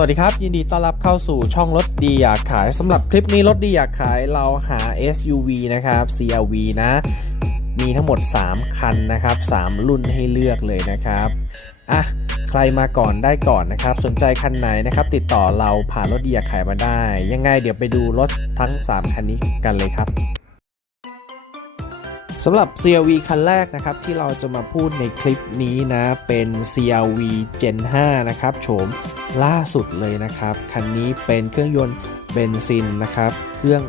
สวัสดีครับ ยินดีต้อนรับเข้าสู่ช่องรถดีอยากขายสำหรับคลิปนี้รถดีอยากขายเราหา SUV นะครับ CRV นะ มีทั้งหมด 3 คันนะครับ 3 รุ่นให้เลือกเลยนะครับอะใครมาก่อนได้ก่อนนะครับ สนใจคันไหนนะครับ ติดต่อเราผ่านรถดีอยากขายมาได้ ยังไงเดี๋ยวไปดูรถทั้ง 3 คันนี้กันเลยครับ สำหรับ CRV คันแรกนะครับที่เราจะมาพูดในคลิปนี้นะเป็น CRV Gen 5 นะครับโฉมล่าสุดเลยนะครับ คันนี้เป็นเครื่องยนต์เบนซินนะครับ เครื่อง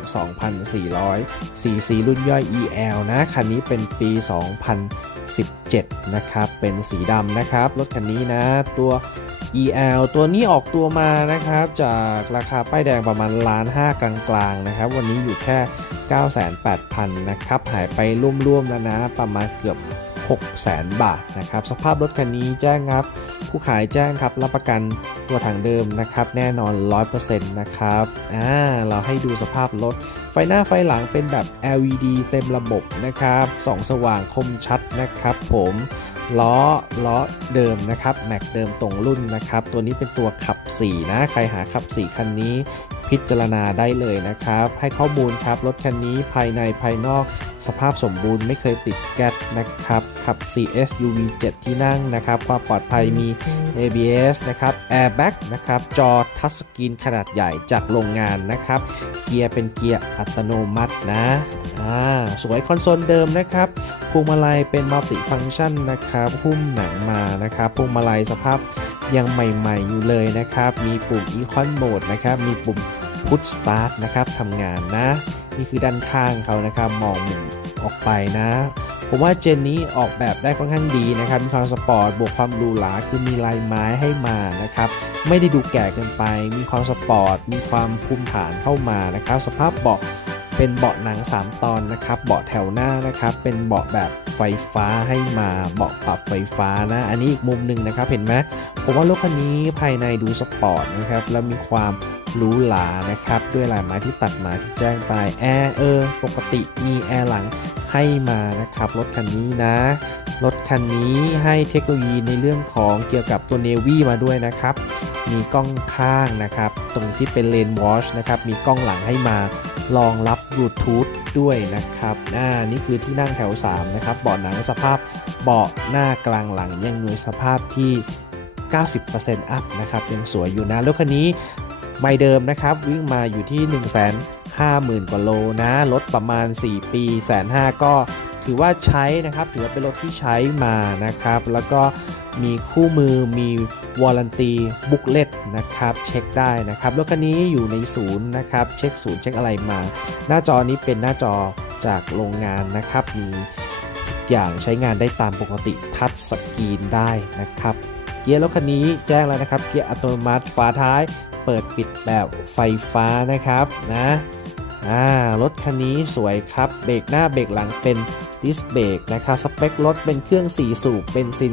2,400 cc รุ่นย่อย EL นะ คันนี้เป็นปี 2017 นะครับ เป็นสีดำนะครับ รถคันนี้นะ ตัว EL ตัวนี้ออกตัวมานะครับ จากราคาป้ายแดงประมาณล้านห้ากลางๆนะครับ วันนี้อยู่แค่ 98,000 นะครับ หายไปร่วมๆแล้วนะ ประมาณเกือบ 600,000 บาทนะครับ สภาพรถคันนี้แจ้งครับ ผู้ขายแจ้งครับ รับประกันตัวถังเดิมนะครับ แน่นอน 100%นะครับ อ่า เราให้ดูสภาพรถ ไฟหน้าไฟหลังเป็นแบบ LED เต็มระบบนะครับส่องสว่างคมชัดนะครับผม ล้อล้อเดิมนะครับแม็กเดิมตรงรุ่นนะครับ ตัวนี้เป็นตัวขับ 4 นะ ใครหาขับ 4 คันนี้ พิจารณาได้เลยนะครับ ให้ข้อมูลครับรถคันนี้ภายในภายนอกสภาพสมบูรณ์ไม่เคยติดแก๊สนะครับขับ4 SUV 7 ที่นั่งนะครับ ความปลอดภัยมี ABS นะครับ Airbag นะครับจอทัชสกรีนขนาดใหญ่จากโรงงานนะครับ เกียร์เป็นเกียร์อัตโนมัตินะอ่าสวยคอนโซลเดิมนะครับพวงมาลัยเป็นมัลติฟัง c t ชันนะครับหุ้มหนังมานะครับพวงมาลัยสภาพยังใหม่ ๆ อยู่เลยนะครับ มีปุ่ม Econ Mode นะครับ มีปุ่ม Push Start นะครับทำงานนะ นี่คือด้านข้างเขานะครับ มองมุมออกไปนะ ผมว่าเจนนี้ออกแบบได้ค่อนข้างดีนะครับ มีความสปอร์ตบวกความหรูหราคือมีลายไม้ให้มานะครับ ไม่ได้ดูแก่เกินไป มีความสปอร์ต มีความภูมิฐานเข้ามานะครับ สภาพเบาะเป็นเบาะหนัง 3 ตอนนะครับ เบาะแถวหน้านะครับ เป็นเบาะแบบไฟฟ้าให้มา เบาะปรับไฟฟ้านะ อันนี้อีกมุมหนึ่งนะครับ เห็นไหมผมว่ารถคันนี้ภายในดูสปอร์ตนะครับ แล้วมีความ หรูหรานะครับ ด้วยลายไม้ที่ตัดมาที่แจ้งไปแอร์เออปกติมีแอร์หลังให้มานะครับรถคันนี้นะรถคันนี้ให้เทคโนโลยีในเรื่องของเกี่ยวกับตัว Navy มาด้วยนะครับ มีกล้องข้างนะครับ ตรงที่เป็นเลนวอชนะครับ มีกล้องหลังให้มารองรับบลูทูธด้วยนะครับอ่านี่คือที่นั่งแถว 3 นะครับ เบาะหนังสภาพเบาะหน้ากลางหลังยังอยู่ในสภาพที่ 90%อัพนะครับ ยังสวยอยู่นะรถคันนี้ ไม่เดิมนะครับ วิ่งมาอยู่ที่ 1 5 0 0 0 0 กว่าโลนะรถประมาณ 4 ปีแสนห้าก็ถือว่าใช้นะครับ ถือว่าเป็นรถที่ใช้มานะครับ แล้วก็มีคู่มือมีวอร์ a นตีบุ๊กเลตนะครับ เช็คได้นะครับรถคันนี้อยู่ในศูนย์นะครับ เช็คศูนย์เช็คอะไรมา หน้าจอนี้เป็นหน้าจอจากโรงงานนะครับ มีทุกอย่างใช้งานได้ตามปกติทัชสกรีนได้นะครับ เกียร์รถคันนี้แจ้งแล้วนะครับ เกียร์อัตโนมัติฝาท้าย เปิดปิดแบบไฟฟ้านะครับนะอ่ารถคันนี้สวยครับ เบรกหน้าเบรกหลังเป็นดิสเบรกนะครับ สเปครถเป็นเครื่อง 4 สูบเป็นซิน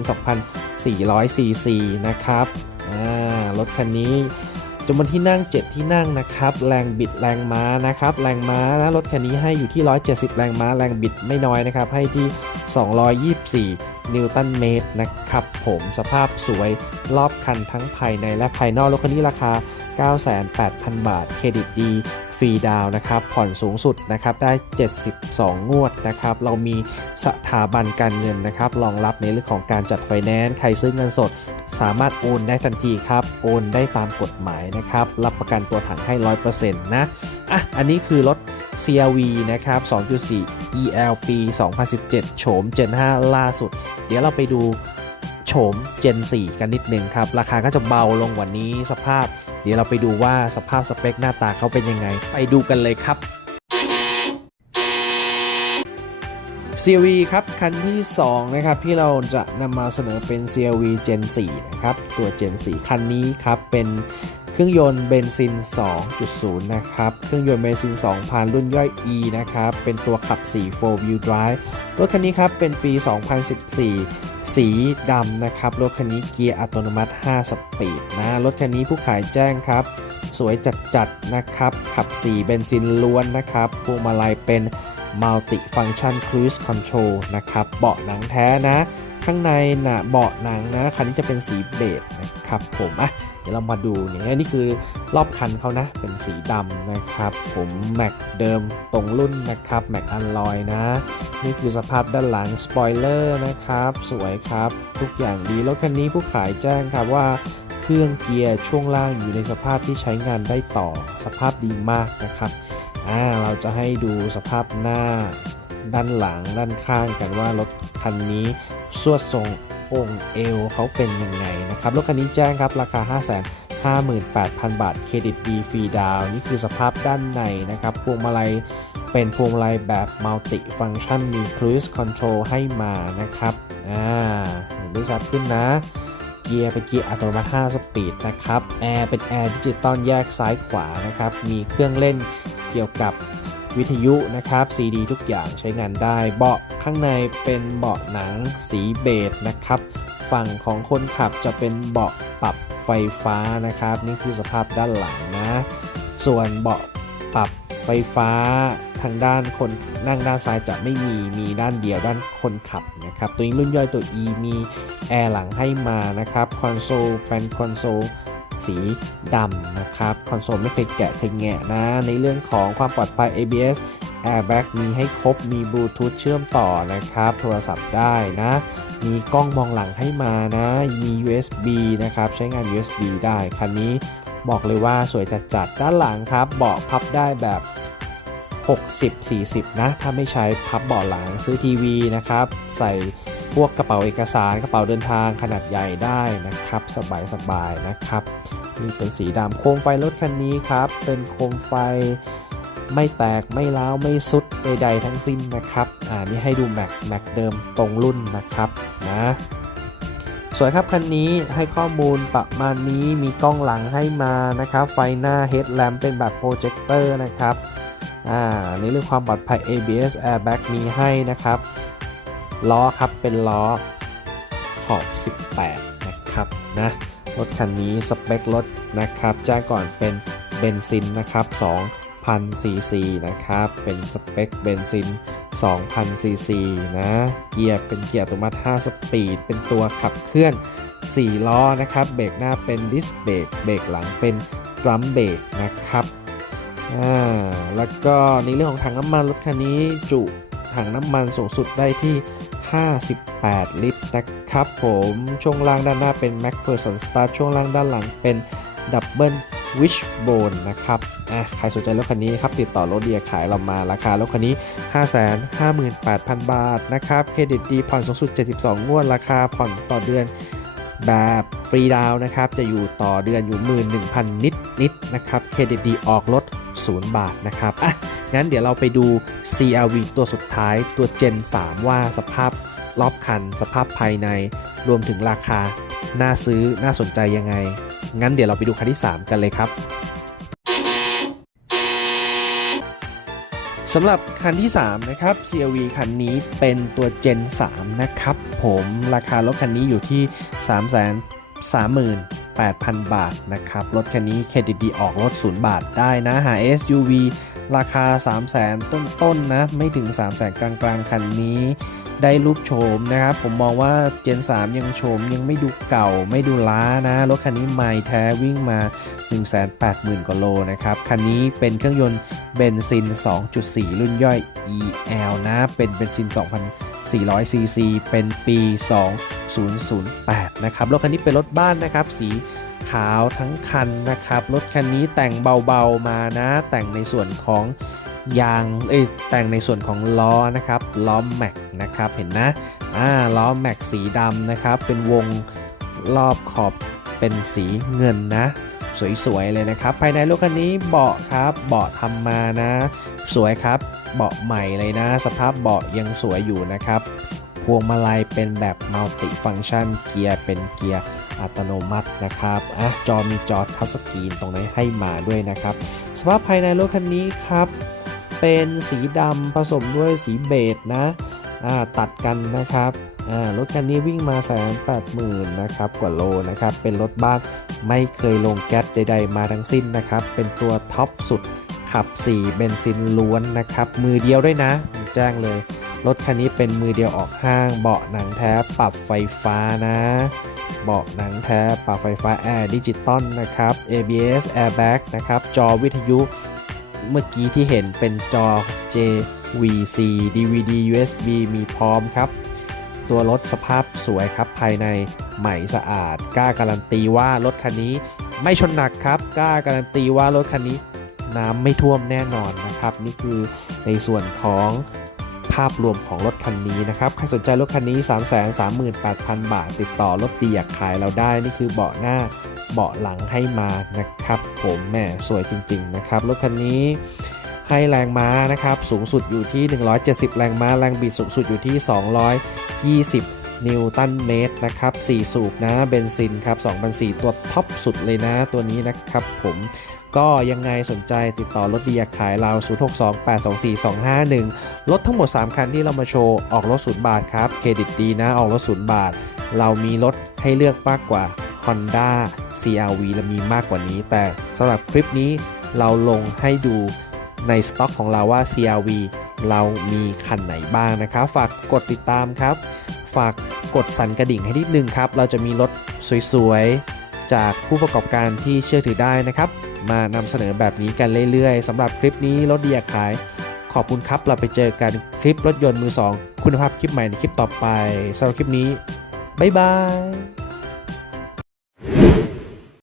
2,400 ซีซีนะครับอ่ารถคันนี้จำนวนที่นั่ง 7 ที่นั่งนะครับ แรงบิดแรงม้านะครับ แรงม้านะรถคันนี้ให้อยู่ที่ 170 แรงม้า แรงบิดไม่น้อยนะครับ ให้ที่ 224 นิวตันเมตรนะครับผมสภาพสวยรอบคันทั้งภายในและภายนอกรถคันนี้ราคา 98,000 บาท เครดิตดีฟรีดาวนะครับ ผ่อนสูงสุดนะครับ ได้ 72 งวดนะครับ เรามีสถาบันการเงินนะครับ รองรับในเรื่องของการจัดไฟแนนซ์ ใครซื้อเงินสด สามารถโอนได้ทันทีครับ โอนได้ตามกฎหมายนะครับ รับประกันตัวถังให้ 100%นะ อะ อันนี้คือรถ CRV นะครับ 2.4 EL ปี 2017 โฉม Gen 5 ล่าสุด เดี๋ยวเราไปดูโฉม Gen 4 กันนิดหนึ่งครับ ราคาก็จะเบาลงกว่านี้สภาพ เดี๋ยวเราไปดูว่าสภาพสเปคหน้าตาเขาเป็นยังไง ไปดูกันเลยครับ CRV ครับ คันที่ 2 นะครับ ที่เราจะนำมาเสนอเป็น CRV Gen 4 นะครับ ตัว Gen 4 คันนี้ครับ เป็น เครื่องยนต์เบนซิน 2.0 นะครับ เครื่องยนต์เบนซิน 2,000 รุ่นย่อย E นะครับ เป็นตัวขับ 4 4 wheel drive รถคันนี้ครับ เป็นปี 2014 สีดำนะครับ รถคันนี้เกียร์อัตโนมัติ 5 สปีดนะ รถคันนี้ผู้ขายแจ้งครับ สวยจัดๆ นะครับ ขับ 4 เบนซินล้วนนะครับพวงมาลัยเป็น Multi Function Cruise Control นะครับ เบาะหนังแท้นะ ข้างในนะเบาะหนังนะ คันนี้จะเป็นสีเบจนะครับผมอะ ดี๋ยวเรามาดูเนี่ยนี่คือรอบคันเขานะ เป็นสีดำนะครับ ผมแม็กเดิมตรงรุ่นนะครับแม็กอันลอยนะ นี่คือสภาพด้านหลังสปอยเลอร์นะครับ สวยครับ ทุกอย่างดีรถคันนี้ผู้ขายแจ้งครับว่าเครื่องเกียร์ช่วงล่างอยู่ในสภาพที่ใช้งานได้ต่อสภาพดีมากนะครับอ่าเราจะให้ดูสภาพหน้าด้านหลังด้านข้างกันว่ารถคันนี้สวดทรง องค์เอวเขาเป็นยังไงนะครับรถคันนี้แจ้งครับราคา 5 5 8 0 0 0 บาทเครดิตดีฟรีดาวน์นี่คือสภาพด้านในนะครับพวงมาลัยเป็นพวงมาลัยแบบมัลติฟังชันมี Cruise Control ให้มานะครับอ่าเห็นได้ชัดขึ้นนะเกียร์เป็นเกียร์อัตโนมัติ 5 สปีดนะครับ แอร์เป็นแอร์ดิจิตอลแยกซ้ายขวานะครับ มีเครื่องเล่นเกี่ยวกับ วิทยุนะครับ CD ทุกอย่างใช้งานได้เบาะข้างในเป็นเบาะหนังสีเบจนะครับฝั่งของคนขับจะเป็นเบาะปรับไฟฟ้านะครับ นี่คือสภาพด้านหลังนะ ส่วนเบาะปรับไฟฟ้าทางด้านคนนั่งด้านซ้ายจะไม่มีมีด้านเดียวด้านคนขับนะครับตัวนี้รุ่นย่อยตัว E มีแอร์หลังให้มานะครับคอนโซลเป็นคอนโซล สีดำนะครับ คอนโซลไม่เคยแกะเคยแงะนะ ในเรื่องของความปลอดภัย ABS Airbag มีให้ครบ มีบลูทูธเชื่อมต่อนะครับ โทรศัพท์ได้นะ มีกล้องมองหลังให้มานะ มี USB นะครับ ใช้งาน USB ได้ คันนี้บอกเลยว่าสวยจัดๆ ด้านหลังครับเบาะพับได้แบบ 60-40 นะ ถ้าไม่ใช้พับเบาะหลังซื้อทีวีนะครับ ใส่ พวกกระเป๋าเอกสารกระเป๋าเดินทางขนาดใหญ่ได้นะครับ สบายๆนะครับนี่เป็นสีดำโคมไฟรถคันนี้ครับ เป็นโคมไฟไม่แตกไม่ร้าวไม่สุดใดๆทั้งสิ้นนะครับอ่านี่ให้ดูแม็กแม็กเดิมตรงรุ่นนะครับนะสวยครับคันนี้ให้ข้อมูลประมาณนี้มีกล้องหลังให้มานะครับ ไฟหน้า headlamp เป็นแบบโปรเจคเตอร์นะครับอ่าในเรื่องความปลอดภัย ABS airbag มีให้นะครับ ล้อครับเป็นล้อขอบ 18 นะครับนะรถคันนี้สเปครถนะครับแจ้งก่อนเป็นเบนซินนะครับ2,000ซีซีนะครับ เป็นสเปคเบนซิน2,000ซีซีนะ เกียร์เป็นเกียร์อัตโนมัติ 5 สปีด เป็นตัวขับเคลื่อน 4 ล้อนะครับ เบรกหน้าเป็นดิสเบรก เบรกหลังเป็นดรัมเบรกนะครับ อ่า แล้วก็ในเรื่องของถังน้ำมันรถคันนี้จุถังน้ำมันสูงสุดได้ที่ 58 ลิตรนะครับผมช่วงล่างด้านหน้าเป็น Mac p e r s o n Star ช่วงล่างด้านหลังเป็น Double Wishbone นะครับอะใครสนใจรถคันนี้ครับติดต่อรถเดียขายเรามาราคารถคันนี้ 558,000 บาทนะครับเครดิตดีผ่อนสูงสุด 72 งวด ราคาผ่อนต่อเดือนแบบฟรีดาวนะครับ จะอยู่ต่อเดือนอยู่ 11,000 นิดนิดนะครับ เครดิตดีออกรถ 0 บาทนะครับอะ งั้นเดี๋ยวเราไปดู CRV ตัวสุดท้ายตัว Gen 3 ว่าสภาพรอบคัน สภาพภายใน รวมถึงราคา น่าซื้อน่าสนใจยังไง งั้นเดี๋ยวเราไปดูคันที่ 3 กันเลยครับสำหรับคันที่ 3 นะครับ CRV คันนี้เป็นตัว Gen 3 นะครับ ผมราคารถคันนี้อยู่ที่ 3 3 38,000 บาทนะครับ รถคันนี้เครดิตดีออกรถ 0 บาทได้นะ หา SUV ราคา 3 0 0 0 0ต้นๆนะไม่ถึง 3 0 0 0กลางๆคันนี้ได้รูปโฉมนะครับ ผมมองว่า Gen 3 ยังโฉมยังไม่ดูเก่าไม่ดูล้านะ รถคันนี้ไม่แท้วิ่งมา 180,000กว่าโลนะครับ คันนี้เป็นเครื่องยนต์เบนซิน 2.4 รุ่นย่อย EL นะ เป็นเบนซิน 2,400ซีซีเป็นปี 2 008 นะครับ รถคันนี้เป็นรถบ้านนะครับ สีขาวทั้งคันนะครับ รถคันนี้แต่งเบาๆมานะ แต่งในส่วนของยาง เอ้ย แต่งในส่วนของล้อนะครับ ล้อแม็กนะครับ เห็นนะ อ่า ล้อแม็กสีดำนะครับ เป็นวงรอบขอบเป็นสีเงินนะ สวยๆเลยนะครับ ภายในรถคันนี้เบาะครับ เบาะทำมานะ สวยครับ เบาะใหม่เลยนะ สภาพเบาะยังสวยอยู่นะครับ พวงมาลัยเป็นแบบมัลติฟัง c t ชัน เกียร์เป็นเกียร์อัตโนมัตินะครับอะจอมีจอทัชสกรีนตรงนี้นให้มาด้วยนะครับ สภาพภายในรถคันนี้ครับ เป็นสีดำผสมด้วยสีเบจนะอ่าตัดกันนะครับอ่ารถคันนี้วิ่งมาแสนแปดหมื่นนะครับกว่าโลนะครับ เป็นรถบ้านไม่เคยลงแก๊สใด ๆ มาทั้งสิ้นนะครับ เป็นตัวท็อปสุดขับ 4 เบนซินล้วนนะครับ มือเดียวด้วยนะ แจ้งเลย รถคันนี้เป็นมือเดียวออกห้าง เบาะหนังแท้ปรับไฟฟ้านะ เบาะหนังแท้ปรับไฟฟ้าแอร์ดิจิตอลนะครับ ABS airbag นะครับ จอวิทยุ เมื่อกี้ที่เห็นเป็นจอ JVC DVD USB มีพร้อมครับ ตัวรถสภาพสวยครับ ภายในใหม่สะอาด กล้าการันตีว่ารถคันนี้ไม่ชนหนักครับ กล้าการันตีว่ารถคันนี้น้ำไม่ท่วมแน่นอนนะครับ นี่คือในส่วนของาพรวมของรถคันนี้นะครับ ใครสนใจรถคันนี้ 338,000 บาท ติดต่อรถดีอยากขายเราได้ นี่คือเบาะหน้าเบาะหลังให้มานะครับ ผมแหมสวยจริง ๆ นะครับ รถคันนี้ให้แรงม้านะครับ สูงสุดอยู่ที่ 170 แรงม้า แรงบิดสูงสุดอยู่ที่ 220 นิวตันเมตรนะครับ 4 สูบนะเบนซินครับ2004 ตัวท็อปสุดเลยนะตัวนี้นะครับผมก็ยังไงสนใจติดต่อรถดีอยาขายเรา 0628242551 รถทั้งหมด 3 คันที่เรามาโชว์ ออกรถศูนย์บาทครับ เครดิตดีนะ ออกรถศูนย์บาท เรามีรถให้เลือกมากกว่า Honda CRV และมีมากกว่านี้ แต่สำหรับคลิปนี้เราลงให้ดูในสต็อกของเราว่า CRV เรามีคันไหนบ้างนะครับ ฝากกดติดตามครับ ฝากกดสั่นกระดิ่งให้นิดนึงครับ เราจะมีรถสวยๆ จากผู้ประกอบการที่เชื่อถือได้นะครับ มานำเสนอแบบนี้กันเรื่อยๆสำหรับคลิปนี้รถดีอยากขาย ขอบคุณครับ เราไปเจอกันคลิปรถยนต์มือสองคุณภาพคลิปใหม่ในคลิปต่อไปสำหรับคลิปนี้บ๊ายบาย